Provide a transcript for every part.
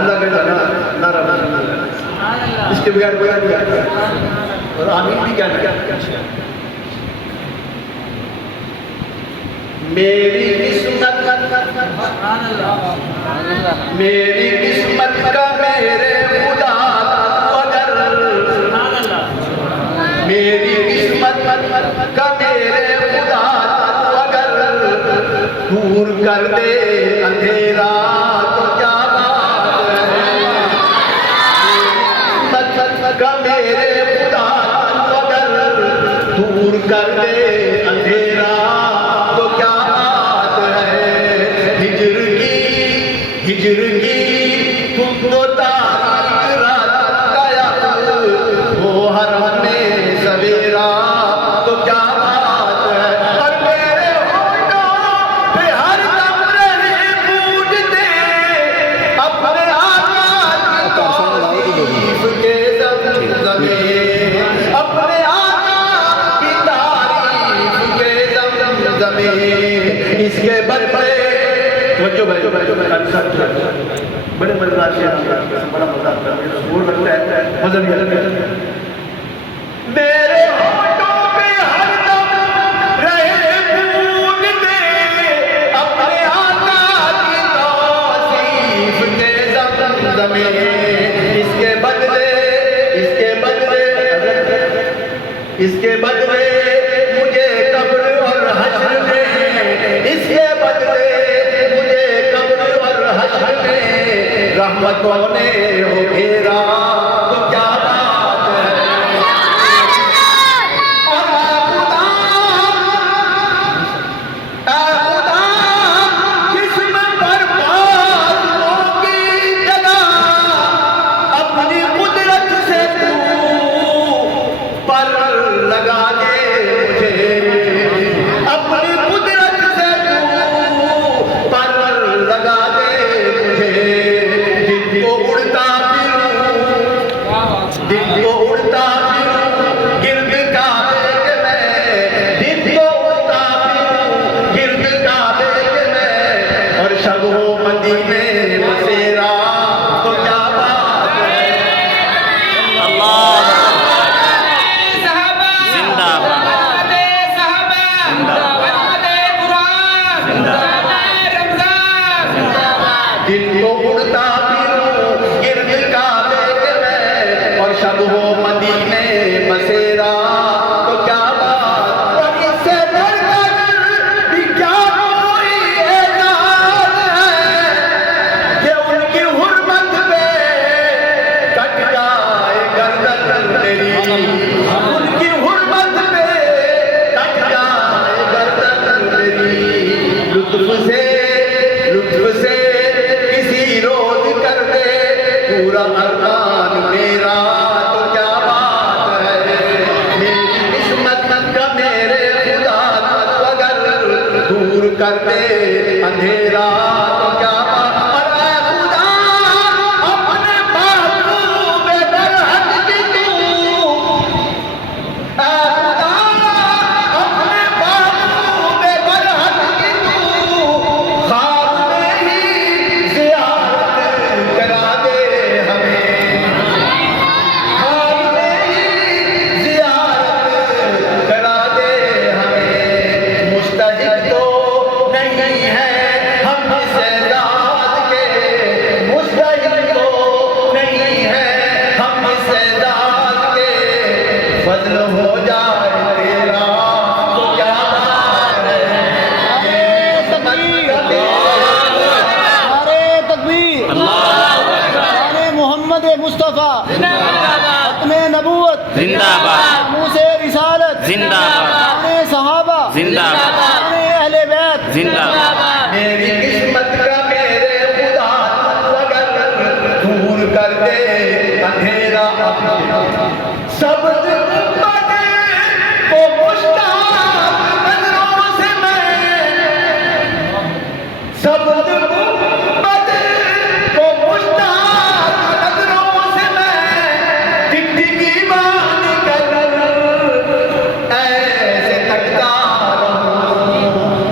हमला करता ना नारा इसके बगैर और आमीन भी क्या मेरी किस्मत का मेरे खुदा अगर मेरी किस्मत का मेरे खुदा अगर दूर कर दे अंधेरा तो क्या बात है। किस्मत का मेरे खुदा अगर दूर कर दे अंधेरा तो क्या बात है। हिजर की तुम तो तारीख रात गया वो हर में सवेरा तो क्या बात है। और मेरे होठों पे हर दम रहे पूजते अपने आका की तारीफ के ज़मज़मे अपने आका की तारीफ के ज़मज़मे इसके बदले बच्चों बड़े मजेदार बड़ा मजा आता है और लगता है मजा नहीं आता। मेरे होठों पे हरदम रहे पूजते अपने आका की तौसीफ के ज़मज़मे इसके बदले मुझे कब्र और हश्र में इसके बदले मुझे कब्र और हश्र में रहमतों ने हो घेरा तो क्या बात है। और खुदा जिस्म पर बादलों की जगह अपनी कुदरत से तू पर लगा दे मुझे अपनी कुदरत से तू पर लगा दे मुझे। दिन को उड़ता फिरूं गिर्द काबे के मैं दिन को उड़ता फिरूं गिर्द काबे के मैं और शब हो मदीने बसेरा तो क्या बात है। दिन को उड़ता फिरूं गिर्द काबे के मैं और शब हो मदीने बसेरा तो क्या बात। और इससे बढ़कर भी क्या कोई एजाज है कि उनकी हुर्मत पे कट जाए गर्दन मेरी उनकी हुर्मत पे कट जाए गर्दन मेरी। लुत्फ से किसी रोज कर दे पूरा अरमान मेरा तो क्या बात है। मेरी किस्मत का मेरे खुदा अगर दूर कर दे अंधेरा तो क्या बात। और ऐ खुदा अपने महबूब बरहक की तू ऐ खुदा अपने महबूब बरहक की तू ख्वाब में ही ज़ियारत करा दे हमें ख्वाब में ही ज़ियारत करा दे हमें। मुस्तहिक तो नहीं है हम इस एजाज़ के मुस्तहिक तो नहीं है हम इस एजाज़ के फज़ल हो जाए तेरा तो क्या बात है। नारे तकबीर नारे मोहम्मद मुस्तफ़ा अपने नबूवत जिंदाबाद मुझसे रिसालत जिंदाबाद अपने सहाबा जिंदाबाद अपने अहले बैत जिंदाबाद। मेरी किस्मत का मेरे खुदा अगर दूर कर दे अंधेरा सब को मुश्ताक नजरों से मैं सब को मुश्ताक नजरों से मैं टिकटिकी मान कर ऐसे तकता रहूं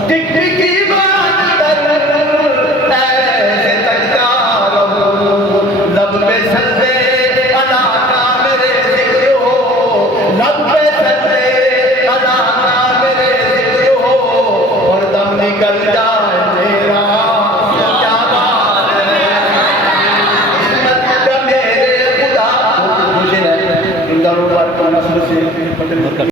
टिकटिकी मान कर ऐसे तकता रहूं। निकल जा